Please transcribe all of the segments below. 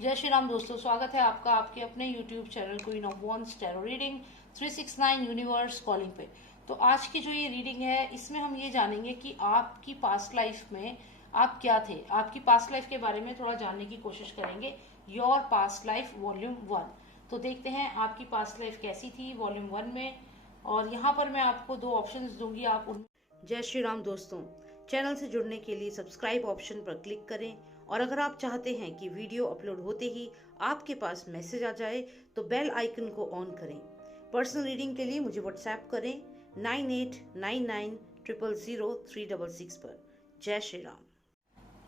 जय श्री राम दोस्तों, स्वागत है आपका आपके अपने YouTube channel queen of wands tarot reading 369 universe calling पे। तो आज की जो ये रीडिंग है इसमें हम ये जानेंगे कि आपकी पास्ट लाइफ में आप क्या थे। आपकी पास्ट लाइफ के बारे में थोड़ा जानने की कोशिश करेंगे। Your past life volume 1। तो देखते हैं आपकी पास्ट लाइफ कैसी थी वॉल्यूम 1 में। और यहाँ पर मैं आपको दो ऑप्शंस दूंगी, आप उन। जय श्री राम दोस्तों, चैनल से जुड़ने के लिए सब्सक्राइब ऑप्शन पर क्लिक करें और अगर आप चाहते हैं कि वीडियो अपलोड होते ही आपके पास मैसेज आ जाए तो बेल आइकन को ऑन करें। पर्सनल रीडिंग के लिए मुझे व्हाट्सएप करें 9899000366 पर। जय श्री राम।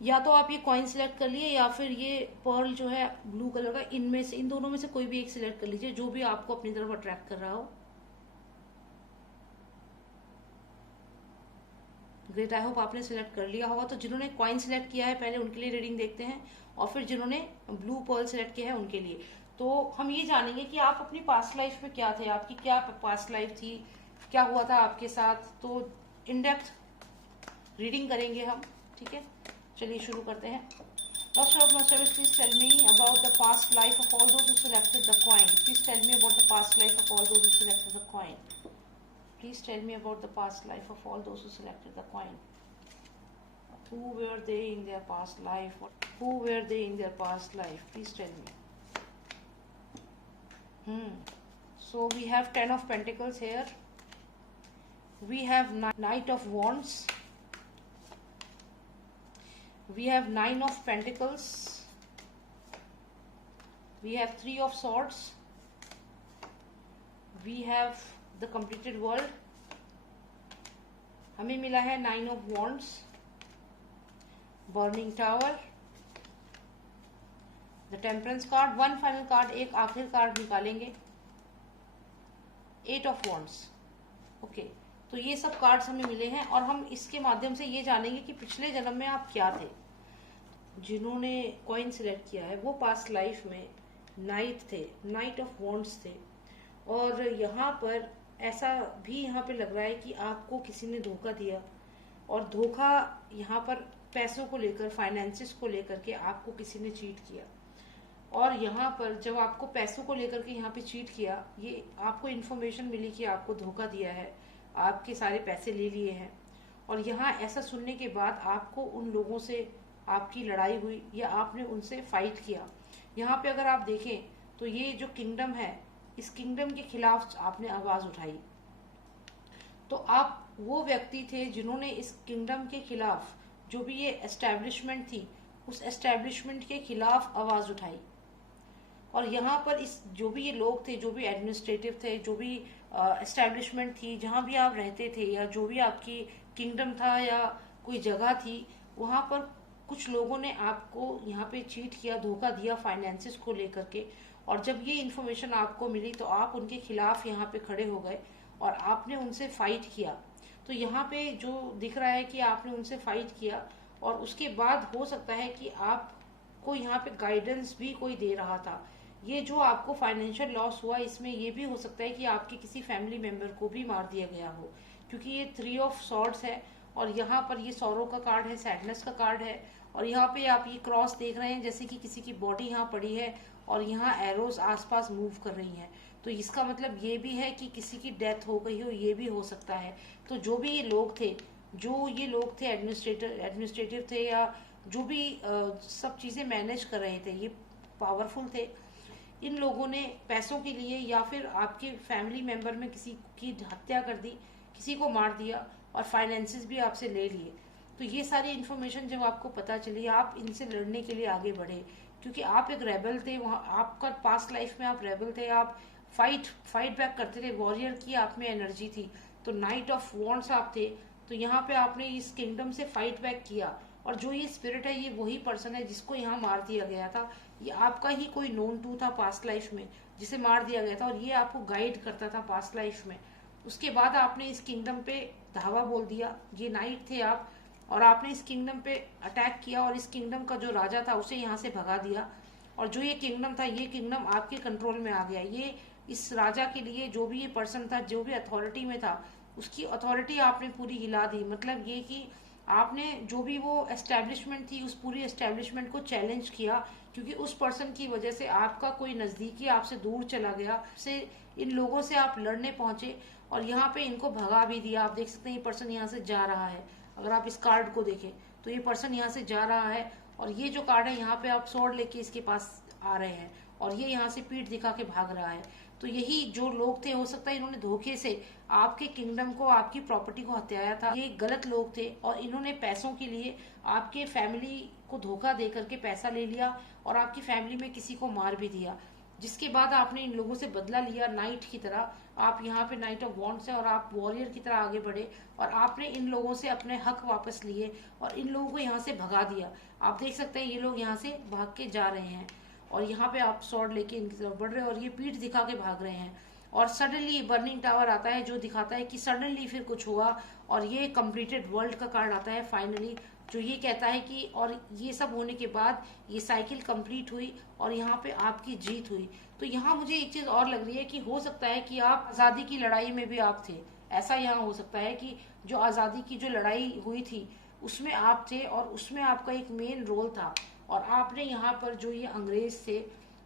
या तो आप ये कॉइन सिलेक्ट कर लिए या फिर ये पर्ल जो है ब्लू कलर का, इनमें से इन दोनों में से कोई भी एक सिलेक्ट कर लीजिए जो भी आपको अपनी तरफ अट्रैक्ट कर रहा हो। ग्रेट, आई होप आपने सिलेक्ट कर लिया होगा। तो जिन्होंने कॉइन सिलेक्ट किया है पहले उनके लिए रीडिंग देखते हैं और फिर जिन्होंने ब्लू पर्ल सिलेक्ट किया है उनके लिए। तो हम ये जानेंगे कि आप अपनी पास्ट लाइफ में क्या थे, आपकी क्या पास्ट लाइफ थी, क्या हुआ था आपके साथ। तो इन डेप्थ रीडिंग करेंगे हम, ठीक है। चलिए शुरू करते हैं। Doctor of my service, please tell me about the past life of all those who selected the coin. Please tell me about the past life of all those who selected the coin. Please tell me about the past life of all those who selected the coin. Who were they in their past life? Who were they in their past life? Please tell me. So we have 10 of Pentacles here. We have Knight of Wands. We have 9 of Pentacles. We have 3 of Swords. We have the completed world. हमें मिला है 9 of Wands, Burning Tower, the Temperance card, one final card, एक आखिरी card निकालेंगे, 8 of Wands। Okay, तो ये सब cards हमें मिले हैं और हम इसके माध्यम से ये जानेंगे कि पिछले जन्म में आप क्या थे। जिन्होंने कॉइन सिलेक्ट किया है वो पास्ट लाइफ में नाइट थे, नाइट ऑफ वॉन्ड्स थे। और यहाँ पर ऐसा भी यहाँ पे लग रहा है कि आपको किसी ने धोखा दिया और धोखा यहाँ पर पैसों को लेकर, फाइनेंसिस को लेकर के आपको किसी ने चीट किया। और यहाँ पर जब आपको पैसों को लेकर के यहाँ पे चीट किया, ये आपको इन्फॉर्मेशन मिली कि आपको धोखा दिया है, आपके सारे पैसे ले लिए हैं। और यहाँ ऐसा सुनने के बाद आपको उन लोगों से आपकी लड़ाई हुई या आपने उनसे फाइट किया। यहाँ पे अगर आप देखें तो ये जो किंगडम है, इस किंगडम के खिलाफ आपने आवाज उठाई। तो आप वो व्यक्ति थे जिन्होंने इस किंगडम के खिलाफ, जो भी ये एस्टैब्लिशमेंट थी, उस एस्टैब्लिशमेंट के खिलाफ आवाज उठाई। और यहाँ पर इस जो भी ये लोग थे, जो भी एडमिनिस्ट्रेटिव थे, जो भी एस्टैब्लिशमेंट थी, जहाँ भी आप रहते थे या जो भी आपकी किंगडम था या कोई जगह थी, वहाँ पर कुछ लोगों ने आपको यहाँ पे चीट किया, धोखा दिया फाइनेंसिस को लेकर के। और जब ये इन्फॉर्मेशन आपको मिली तो आप उनके खिलाफ यहाँ पे खड़े हो गए और आपने उनसे फाइट किया। तो यहाँ पे जो दिख रहा है कि आपने उनसे फाइट किया और उसके बाद हो सकता है कि आपको यहाँ पे गाइडेंस भी कोई दे रहा था। ये जो आपको फाइनेंशियल लॉस हुआ, इसमें ये भी हो सकता है कि आपके किसी फैमिली मेंबर को भी मार दिया गया हो, क्योंकि ये 3 ऑफ सॉर्ड्स है और यहाँ पर ये सौरों का कार्ड है, सैडनेस का कार्ड है। और यहाँ पे आप ये क्रॉस देख रहे हैं जैसे कि किसी की बॉडी यहाँ पड़ी है और यहाँ एरोज आसपास मूव कर रही हैं। तो इसका मतलब ये भी है कि किसी की डेथ हो गई हो, ये भी हो सकता है। तो जो भी ये लोग थे, एडमिनिस्ट्रेटिव थे या जो भी सब चीज़ें मैनेज कर रहे थे, ये पावरफुल थे। इन लोगों ने पैसों के लिए या फिर आपके फैमिली मेंबर में किसी की हत्या कर दी, किसी को मार दिया और फाइनेंसिस भी आपसे ले लिए। तो ये सारी इन्फॉर्मेशन जब आपको पता चली, आप इनसे लड़ने के लिए आगे बढ़े, क्योंकि आप एक रेबल थे। वहाँ आपका पास्ट लाइफ में आप रेबल थे, आप फाइट बैक करते थे, वॉरियर की आप में एनर्जी थी। तो नाइट ऑफ वॉन्ड्स आप थे। तो यहाँ पे आपने इस किंगडम से फाइट बैक किया और जो ये स्पिरिट है, ये वही पर्सन है जिसको यहाँ मार दिया गया था। ये आपका ही कोई नोन टू था पास्ट लाइफ में जिसे मार दिया गया था और ये आपको गाइड करता था पास्ट लाइफ में। उसके बाद आपने इस किंगडम पे धावा बोल दिया, ये नाइट थे आप, और आपने इस किंगडम पे अटैक किया और इस किंगडम का जो राजा था उसे यहाँ से भगा दिया। और जो ये किंगडम था, ये किंगडम आपके कंट्रोल में आ गया। ये इस राजा के लिए जो भी ये पर्सन था, जो भी अथॉरिटी में था, उसकी अथॉरिटी आपने पूरी हिला दी। मतलब ये कि आपने जो भी वो एस्टेब्लिशमेंट थी उस पूरी एस्टेब्लिशमेंट को चैलेंज किया, क्योंकि उस पर्सन की वजह से आपका कोई नजदीकी आपसे दूर चला गया, से इन लोगों से आप लड़ने पहुंचे और यहाँ पे इनको भगा भी दिया। आप देख सकते हैं ये पर्सन यहाँ से जा रहा है, अगर आप इस कार्ड को देखें तो ये पर्सन यहाँ से जा रहा है और ये जो कार्ड है यहाँ पे आप स्वॉर्ड लेके इसके पास आ रहे हैं और ये यहाँ से पीठ दिखा के भाग रहा है। तो यही जो लोग थे, हो सकता है इन्होंने धोखे से आपके किंगडम को, आपकी प्रॉपर्टी को हत्याया था। ये गलत लोग थे और इन्होंने पैसों के लिए आपके फैमिली को धोखा दे करके पैसा ले लिया और आपकी फैमिली में किसी को मार भी दिया, जिसके बाद आपने इन लोगों से बदला लिया नाइट की तरह। आप यहाँ पे नाइट ऑफ वॉन्ड्स है और आप वॉरियर की तरह आगे बढ़े और आपने इन लोगों से अपने हक वापस लिए और इन लोगों को यहाँ से भगा दिया। आप देख सकते हैं ये लोग यहाँ से भाग के जा रहे हैं और यहाँ पे आप स्वॉर्ड लेके इनकी तरफ बढ़ रहे हैं और ये पीठ दिखा के भाग रहे हैं। और सडनली बर्निंग टावर आता है जो दिखाता है कि सडनली फिर कुछ हुआ और ये कंप्लीटेड वर्ल्ड का कार्ड आता है फाइनली, जो ये कहता है कि और ये सब होने के बाद ये साइकिल कंप्लीट हुई और यहाँ पे आपकी जीत हुई। तो यहाँ मुझे एक चीज और लग रही है कि हो सकता है कि आप आजादी की लड़ाई में भी आप थे। ऐसा यहाँ हो सकता है कि जो आजादी की जो लड़ाई हुई थी उसमें आप थे और उसमें आपका एक मेन रोल था और आपने यहाँ पर जो ये अंग्रेज थे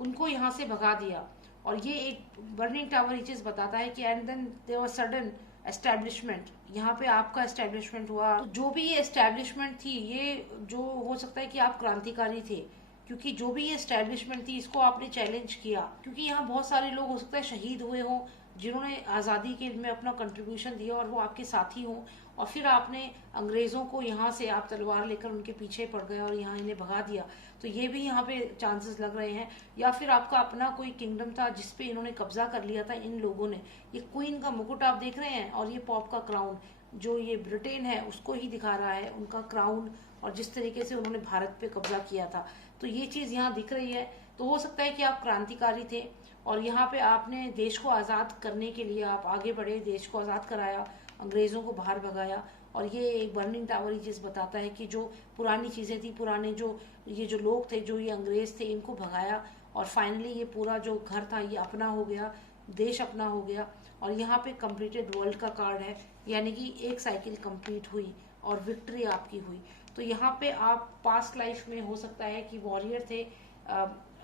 उनको यहाँ से भगा दिया। और ये एक बर्निंग टावर ये चीज बताता है कि and then there was sudden establishment, यहाँ पे आपका एस्टेब्लिशमेंट हुआ। तो जो भी ये एस्टेब्लिशमेंट थी, ये जो हो सकता है कि आप क्रांतिकारी थे, क्योंकि जो भी ये एस्टेब्लिशमेंट थी इसको आपने चैलेंज किया, क्योंकि यहाँ बहुत सारे लोग हो सकता है शहीद हुए हों जिन्होंने आज़ादी के में अपना कंट्रीब्यूशन दिया और वो आपके साथी हों और फिर आपने अंग्रेज़ों को यहाँ से आप तलवार लेकर उनके पीछे पड़ गए और यहाँ इन्हें भगा दिया। तो ये भी यहाँ पे चांसेस लग रहे हैं। या फिर आपका अपना कोई किंगडम था जिसपे इन्होंने कब्जा कर लिया था इन लोगों ने। ये क्वीन का मुकुट आप देख रहे हैं और ये पॉप का क्राउन, जो ये ब्रिटेन है उसको ही दिखा रहा है, उनका क्राउन और जिस तरीके से उन्होंने भारत पे कब्जा किया था। तो ये चीज़ यहाँ दिख रही है। तो हो सकता है कि आप क्रांतिकारी थे और यहाँ पे आपने देश को आज़ाद करने के लिए आप आगे बढ़े, देश को आज़ाद कराया, अंग्रेज़ों को बाहर भगाया। और ये एक बर्निंग टावर ही चीज़ बताता है कि जो पुरानी चीज़ें थी, पुराने जो ये जो लोग थे, जो ये अंग्रेज़ थे, इनको भगाया और फाइनली ये पूरा जो घर था ये अपना हो गया, देश अपना हो गया। और यहाँ पे कंप्लीटेड वर्ल्ड का कार्ड है, यानी कि एक साइकिल कंप्लीट हुई और विक्ट्री आपकी हुई। तो यहाँ पे आप पास्ट लाइफ में हो सकता है कि वॉरियर थे,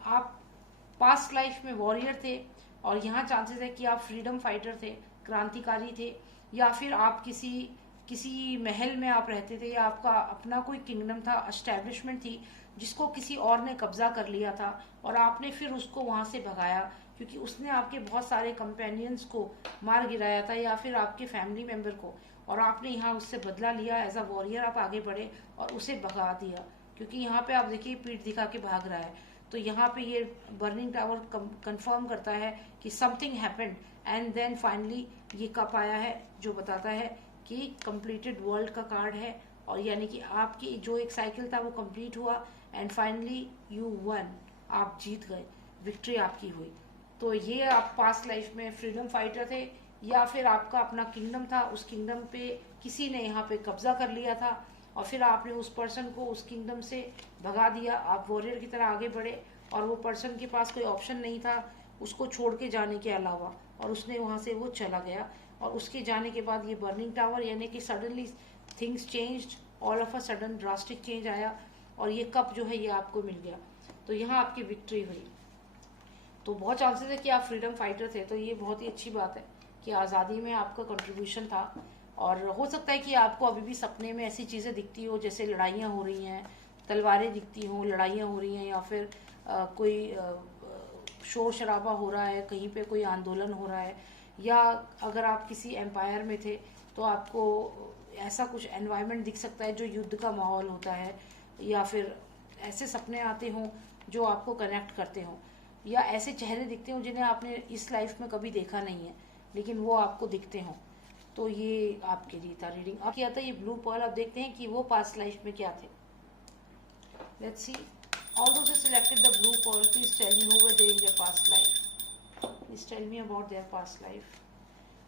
आप पास्ट लाइफ में वॉरियर थे और यहाँ चांसेस है कि आप फ्रीडम फाइटर थे, क्रांतिकारी थे, या फिर आप किसी महल में आप रहते थे या आपका अपना कोई किंगडम था, एस्टेब्लिशमेंट थी जिसको किसी और ने कब्जा कर लिया था और आपने फिर उसको वहां से भगाया क्योंकि उसने आपके बहुत सारे कंपेनियंस को मार गिराया था या फिर आपके फैमिली मेंबर को, और आपने यहाँ उससे बदला लिया। एज अ वॉरियर आप आगे बढ़े और उसे भगा दिया, क्योंकि यहाँ पे आप देखिए पीठ दिखा के भाग रहा है। तो यहाँ पे ये बर्निंग टावर कंफर्म करता है कि something happened and then finally ये कप आया है जो बताता है कि कंप्लीटेड वर्ल्ड का कार्ड है। और यानी कि आपकी जो एक साइकिल था वो कंप्लीट हुआ एंड फाइनली यू वन, आप जीत गए, विक्ट्री आपकी हुई। तो ये आप पास्ट लाइफ में फ्रीडम फाइटर थे या फिर आपका अपना किंगडम था, उस किंगडम पे किसी ने यहाँ पे कब्जा कर लिया था और फिर आपने उस पर्सन को उस किंगडम से भगा दिया। आप वॉरियर की तरह आगे बढ़े और वो पर्सन के पास कोई ऑप्शन नहीं था उसको छोड़ के जाने के अलावा, और उसने वहाँ से वो चला गया। और उसके जाने के बाद ये बर्निंग टावर, यानी कि suddenly things changed, all of a sudden drastic change आया और ये कप जो है ये आपको मिल गया। तो यहाँ आपकी विक्ट्री हुई। तो बहुत चांसेस है कि आप फ्रीडम फाइटर थे। तो ये बहुत ही अच्छी बात है कि आज़ादी में आपका कंट्रीब्यूशन था। और हो सकता है कि आपको अभी भी सपने में ऐसी चीज़ें दिखती हो जैसे लड़ाइयाँ हो रही हैं, तलवारें दिखती हों, लड़ाइयाँ हो रही हैं, या फिर कोई शोर शराबा हो रहा है, कहीं पे कोई आंदोलन हो रहा है, या अगर आप किसी एम्पायर में थे तो आपको ऐसा कुछ एनवायरनमेंट दिख सकता है जो युद्ध का माहौल होता है, या फिर ऐसे सपने आते हों जो आपको कनेक्ट करते हों, या ऐसे चेहरे दिखते हों जिन्हें आपने इस लाइफ में कभी देखा नहीं है लेकिन वो आपको दिखते हों। तो ये आपके लिए था रीडिंग। अब क्या था ये ब्लू पर्ल। अब देखते हैं कि वो पास्ट लाइफ में क्या थे। Let's see. All those who selected the blue pearl, please tell me who were they in their past life. Please tell me about their past life.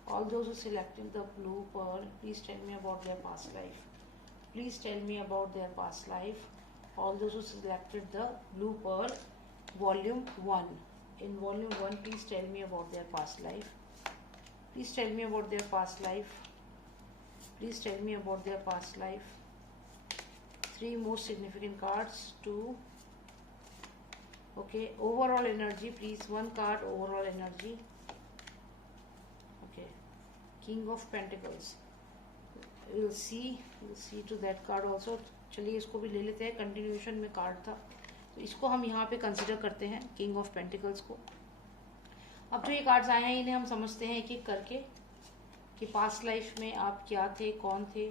All those who selected the blue pearl, please tell me about their past life. Please tell me about their past life. All those who selected the blue pearl, volume 1. In volume 1, please tell me about their past life. Please tell me about their past life. Please tell me about their past life. 3 most significant cards. 2. Okay, overall energy, please. 1 card, overall energy. Okay, King of Pentacles. We'll see to that card also. चलिए इसको भी ले लेते हैं, continuation में card था तो इसको हम यहाँ पे कंसिडर करते हैं, किंग ऑफ पेंटिकल्स को। अब जो ये कार्ड्स आए हैं इन्हें हम समझते हैं एक एक करके कि पास्ट लाइफ में आप क्या थे, कौन थे।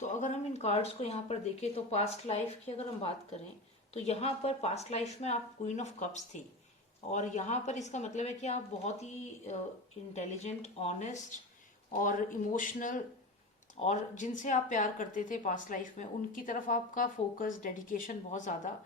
तो अगर हम इन कार्ड्स को यहाँ पर देखें तो पास्ट लाइफ की अगर हम बात करें तो यहाँ पर पास्ट लाइफ में आप क्वीन ऑफ कप्स थी और यहाँ पर इसका मतलब है कि आप बहुत ही इंटेलिजेंट, ऑनेस्ट और इमोशनल और जिनसे आप प्यार करते थे पास्ट लाइफ में उनकी तरफ आपका फोकस, डेडिकेशन बहुत ज़्यादा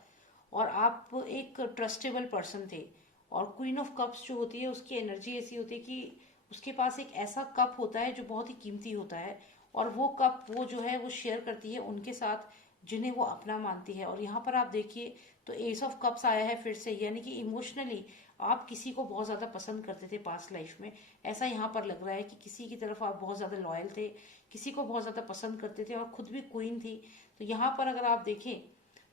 और आप एक ट्रस्टेबल पर्सन थे। और क्वीन ऑफ कप्स जो होती है उसकी एनर्जी ऐसी होती है कि उसके पास एक ऐसा कप होता है जो बहुत ही कीमती होता है और वो कप वो जो है वो शेयर करती है उनके साथ जिन्हें वो अपना मानती है। और यहाँ पर आप देखिए तो एस ऑफ कप्स आया है फिर से, यानी कि इमोशनली आप किसी को बहुत ज़्यादा पसंद करते थे पास्ट लाइफ में। ऐसा यहाँ पर लग रहा है कि किसी की तरफ आप बहुत ज़्यादा लॉयल थे, किसी को बहुत ज़्यादा पसंद करते थे और खुद भी क्वीन थी। तो यहाँ पर अगर आप देखें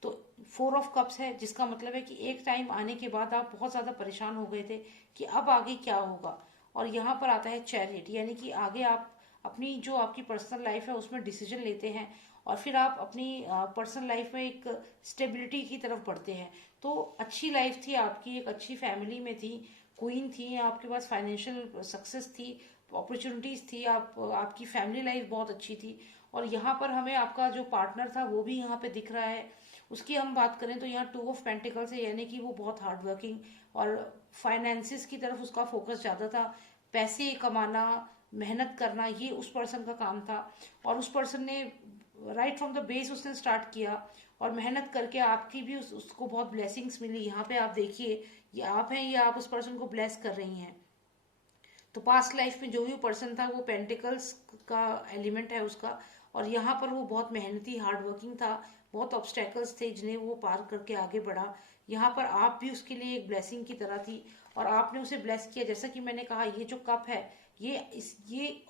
तो 4 ऑफ कप्स है जिसका मतलब है कि एक टाइम आने के बाद आप बहुत ज़्यादा परेशान हो गए थे कि अब आगे क्या होगा। और यहाँ पर आता है चैरियट, यानी कि आगे आप अपनी जो आपकी पर्सनल लाइफ है उसमें डिसीजन लेते हैं और फिर आप अपनी पर्सनल लाइफ में एक स्टेबिलिटी की तरफ बढ़ते हैं। तो अच्छी लाइफ थी आपकी, एक अच्छी फैमिली में थी, क्वीन थी, आपके पास फाइनेंशियल सक्सेस थी, अपॉर्चुनिटीज थी, आपकी फैमिली लाइफ बहुत अच्छी थी। और यहाँ पर हमें आपका जो पार्टनर था वो भी यहाँ पे दिख रहा है। उसकी हम बात करें तो यहाँ 2 ऑफ पेंटिकल्स है, यानी कि वो बहुत हार्ड वर्किंग और फाइनेंसिस की तरफ उसका फोकस ज़्यादा था। पैसे कमाना, मेहनत करना, ये उस पर्सन का काम था और उस पर्सन ने राइट फ्रॉम द बेस उसने स्टार्ट किया और मेहनत करके आपकी भी उसको बहुत ब्लेसिंग्स मिली। यहाँ पे आप देखिए ये आप हैं, ये आप उस पर्सन को ब्लेस कर रही हैं। तो पास्ट लाइफ में जो भी पर्सन था वो पेंटिकल्स का एलिमेंट है उसका और यहाँ पर वो बहुत मेहनती, हार्ड वर्किंग था, बहुत ऑब्स्टेकल्स थे जिन्हें वो पार करके आगे बढ़ा। यहाँ पर आप भी उसके लिए एक ब्लेसिंग की तरह थी और आपने उसे ब्लेस किया। जैसा कि मैंने कहा ये जो कप है ये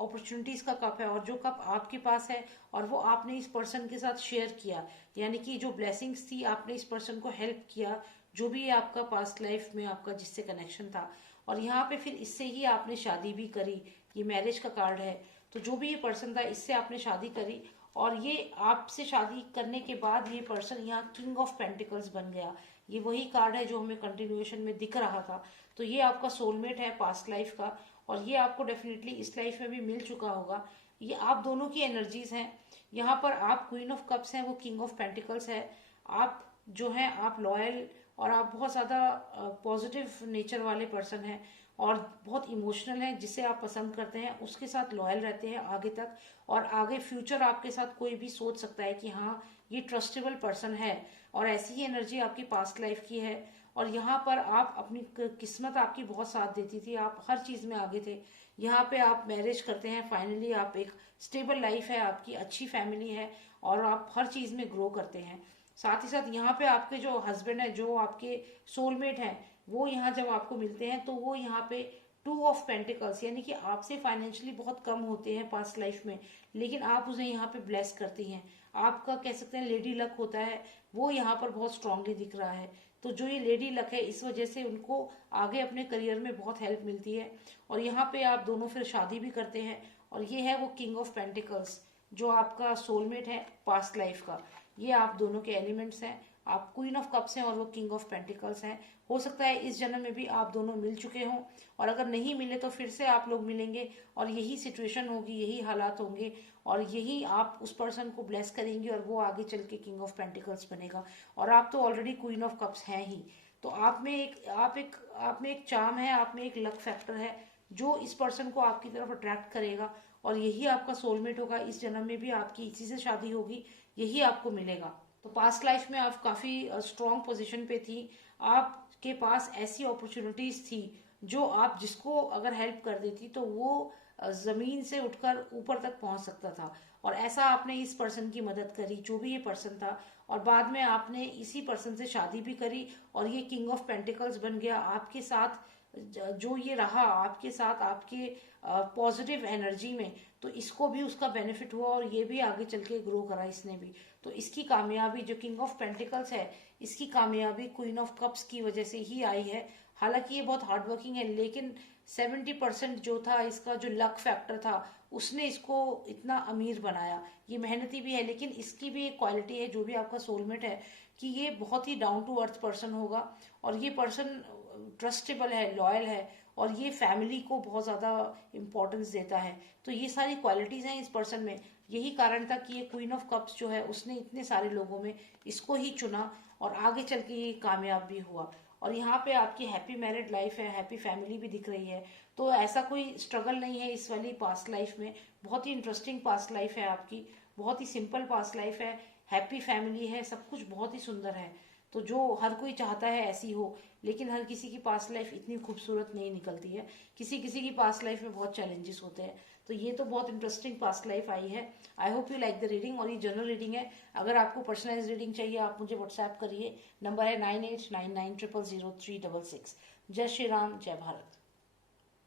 अपॉर्चुनिटीज का कप है और जो कप आपके पास है और वो आपने इस पर्सन के साथ शेयर किया, यानी कि जो ब्लेसिंग्स थी आपने इस पर्सन को हेल्प किया, जो भी आपका पास्ट लाइफ में आपका जिससे कनेक्शन था। और यहाँ पे फिर इससे ही आपने शादी भी करी, ये मैरिज का कार्ड है। तो जो भी ये पर्सन था इससे आपने शादी करी और ये आपसे शादी करने के बाद ये पर्सन यहाँ किंग ऑफ पेंटिकल्स बन गया। ये वही कार्ड है जो हमें कंटिन्यूएशन में दिख रहा था। तो ये आपका सोलमेट है पास्ट लाइफ का और ये आपको डेफिनेटली इस लाइफ में भी मिल चुका होगा। ये आप दोनों की एनर्जीज हैं। यहाँ पर आप क्वीन ऑफ कप्स हैं, वो किंग ऑफ पेंटिकल्स है। आप जो हैं आप लॉयल और आप बहुत ज़्यादा पॉजिटिव नेचर वाले पर्सन हैं और बहुत इमोशनल हैं। जिसे आप पसंद करते हैं उसके साथ लॉयल रहते हैं आगे तक और आगे फ्यूचर आपके साथ कोई भी सोच सकता है कि हाँ ये ट्रस्टेबल पर्सन है। और ऐसी ही एनर्जी आपकी पास्ट लाइफ की है और यहाँ पर आप अपनी किस्मत आपकी बहुत साथ देती थी, आप हर चीज़ में आगे थे। यहाँ पे आप मैरिज करते हैं, फाइनली आप एक स्टेबल लाइफ है आपकी, अच्छी फैमिली है और आप हर चीज़ में ग्रो करते हैं। साथ ही साथ यहाँ पे आपके जो हस्बैंड है, जो आपके सोलमेट हैं, वो यहाँ जब आपको मिलते हैं तो वो यहाँ पे 2 ऑफ पेंटिकल्स, यानी कि आपसे फाइनेंशियली बहुत कम होते हैं पास्ट लाइफ में, लेकिन आप उसे यहाँ पे ब्लेस करती हैं। आपका कह सकते हैं लेडी लक होता है, वो यहाँ पर बहुत स्ट्रांगली दिख रहा है। तो जो ये लेडी लक है इस वजह से उनको आगे अपने करियर में बहुत हेल्प मिलती है और यहाँ पे आप दोनों फिर शादी भी करते हैं। और ये है वो किंग ऑफ पेंटिकल्स जो आपका सोलमेट है पास्ट लाइफ का। ये आप दोनों के एलिमेंट्स हैं, आप क्वीन ऑफ कप्स हैं और वो किंग ऑफ पेंटिकल्स हैं। हो सकता है इस जन्म में भी आप दोनों मिल चुके हों और अगर नहीं मिले तो फिर से आप लोग मिलेंगे और यही सिचुएशन होगी, यही हालात होंगे और यही आप उस पर्सन को ब्लेस करेंगे और वो आगे चल के किंग ऑफ पेंटिकल्स बनेगा। और आप तो ऑलरेडी क्वीन ऑफ कप्स हैं ही। तो आप में एक चार्म है, आप में एक लक फैक्टर है जो इस पर्सन को आपकी तरफ अट्रैक्ट करेगा और यही आपका सोलमेट होगा। इस जन्म में भी आपकी इसी से शादी होगी, यही आपको मिलेगा। तो पास्ट लाइफ में आप काफ़ी स्ट्रॉन्ग पोजीशन पे थी, आपके पास ऐसी अपॉर्चुनिटीज थी जो आप जिसको अगर हेल्प कर देती तो वो ज़मीन से उठकर ऊपर तक पहुंच सकता था। और ऐसा आपने इस पर्सन की मदद करी, जो भी ये पर्सन था, और बाद में आपने इसी पर्सन से शादी भी करी और ये किंग ऑफ पेंटिकल्स बन गया। आपके साथ जो ये रहा आपके साथ आपके पॉजिटिव एनर्जी में, तो इसको भी उसका बेनिफिट हुआ और ये भी आगे चल के ग्रो करा इसने भी। तो इसकी कामयाबी जो किंग ऑफ पेंटिकल्स है, इसकी कामयाबी क्वीन ऑफ कप्स की वजह से ही आई है। हालांकि ये बहुत हार्ड वर्किंग है, लेकिन 70% जो था इसका, जो लक फैक्टर था, उसने इसको इतना अमीर बनाया। ये मेहनती भी है, लेकिन इसकी भी एक क्वालिटी है, जो भी आपका सोलमेट है, कि ये बहुत ही डाउन टू अर्थ पर्सन होगा और ये पर्सन ट्रस्टेबल है, लॉयल है और ये फैमिली को बहुत ज़्यादा इम्पोर्टेंस देता है। तो ये सारी क्वालिटीज़ हैं इस पर्सन में। यही कारण था कि ये क्वीन ऑफ कप्स जो है, उसने इतने सारे लोगों में इसको ही चुना और आगे चल के ये कामयाब भी हुआ। और यहाँ पे आपकी हैप्पी मैरिड लाइफ है, हैप्पी फैमिली भी दिख रही है। तो ऐसा कोई स्ट्रगल नहीं है इस वाली पास्ट लाइफ में। बहुत ही इंटरेस्टिंग पास्ट लाइफ है आपकी, बहुत ही सिंपल पास्ट लाइफ है, हैप्पी फैमिली है, सब कुछ बहुत ही सुंदर है। तो जो हर कोई चाहता है ऐसी हो, लेकिन हर किसी की पास्ट लाइफ इतनी खूबसूरत नहीं निकलती है। किसी किसी की पास्ट लाइफ में बहुत चैलेंजेस होते हैं। तो ये तो बहुत इंटरेस्टिंग पास्ट लाइफ आई है। I hope you like the reading. और ये जनरल रीडिंग है, अगर आपको पर्सनलाइज रीडिंग चाहिए आप मुझे व्हाट्सएप करिए। नंबर है 9899000366। जय श्री राम, जय भारत।